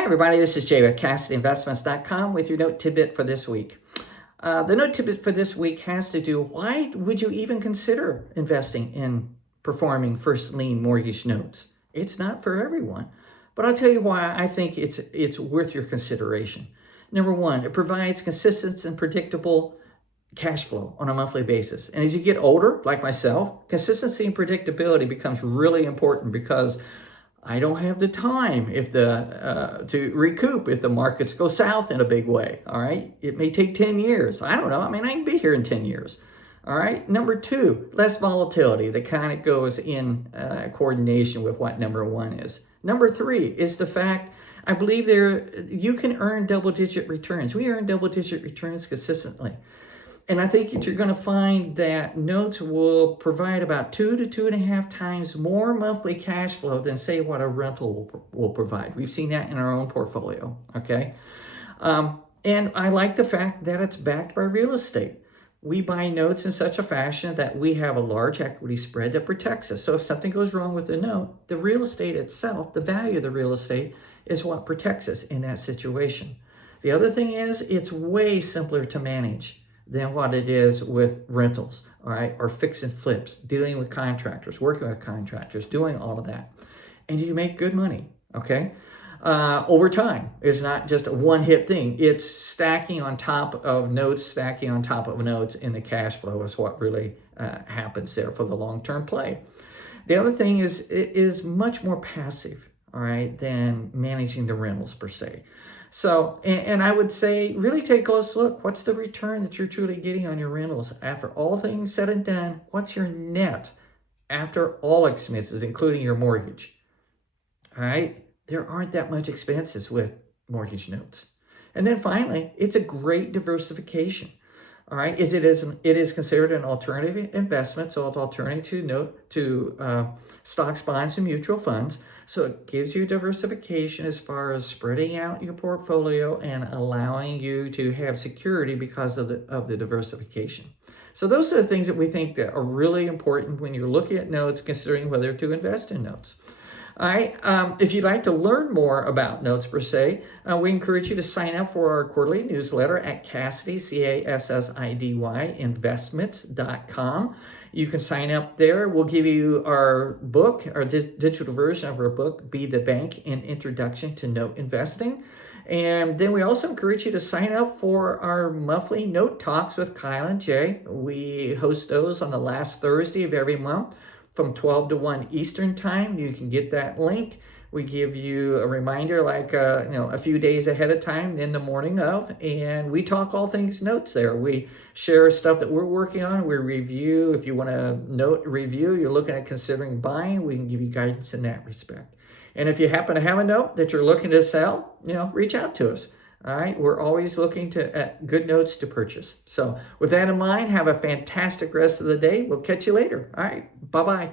Hi, everybody. This is Jay with CassidyInvestments.com with your note tidbit for this week. The note tidbit for this week has to do, why would you even consider investing in performing first lien mortgage notes? It's not for everyone, but I'll tell you why I think it's worth your consideration. Number one, it provides consistent and predictable cash flow on a monthly basis. And as you get older, like myself, consistency and predictability becomes really important because I don't have the time to recoup if the markets go south in a big way. All right, it may take 10 years. I don't know. I mean, I can be here in 10 years. All right. Number two, less volatility. That kind of goes in coordination with what number one is. Number three is the fact I believe you can earn double-digit returns. We earn double-digit returns consistently. And I think that you're going to find that notes will provide about 2 to 2.5 times more monthly cash flow than, say, what a rental will provide. We've seen that in our own portfolio, okay? And I like the fact that it's backed by real estate. We buy notes in such a fashion that we have a large equity spread that protects us. So if something goes wrong with the note, the real estate itself, the value of the real estate, is what protects us in that situation. The other thing is it's way simpler to manage than what it is with rentals, all right, or fix and flips, dealing with contractors, working with contractors, doing all of that. And you make good money, okay? Over time. It's not just a one-hit thing. It's stacking on top of notes, stacking on top of notes, and the cash flow is what really happens there for the long-term play. The other thing is, it is much more passive, all right, than managing the rentals per se. So, and I would say, really take a close look. What's the return that you're truly getting on your rentals? After all things said and done, what's your net after all expenses, including your mortgage? All right? There aren't that much expenses with mortgage notes. And then finally, it's a great diversification. All right, it is considered an alternative investment, so it's alternative to stocks, bonds, and mutual funds. So it gives you diversification as far as spreading out your portfolio and allowing you to have security because of the diversification. So those are the things that we think that are really important when you're looking at notes, considering whether to invest in notes. All right. If you'd like to learn more about notes per se, we encourage you to sign up for our quarterly newsletter at Cassidy, CASSIDY, investments.com. You can sign up there. We'll give you our book, our digital version of our book, Be the Bank, an Introduction to Note Investing. And then we also encourage you to sign up for our monthly note talks with Kyle and Jay. We host those on the last Thursday of every month from 12 to 1 Eastern time. You can get that link. We give you a reminder a few days ahead of time in the morning of, and we talk all things notes there. We share stuff that we're working on. We review. If you want to note review, you're looking at considering buying, we can give you guidance in that respect. And if you happen to have a note that you're looking to sell, reach out to us. All right, we're always looking at good notes to purchase. So with that in mind, have a fantastic rest of the day. We'll catch you later. All right, bye-bye.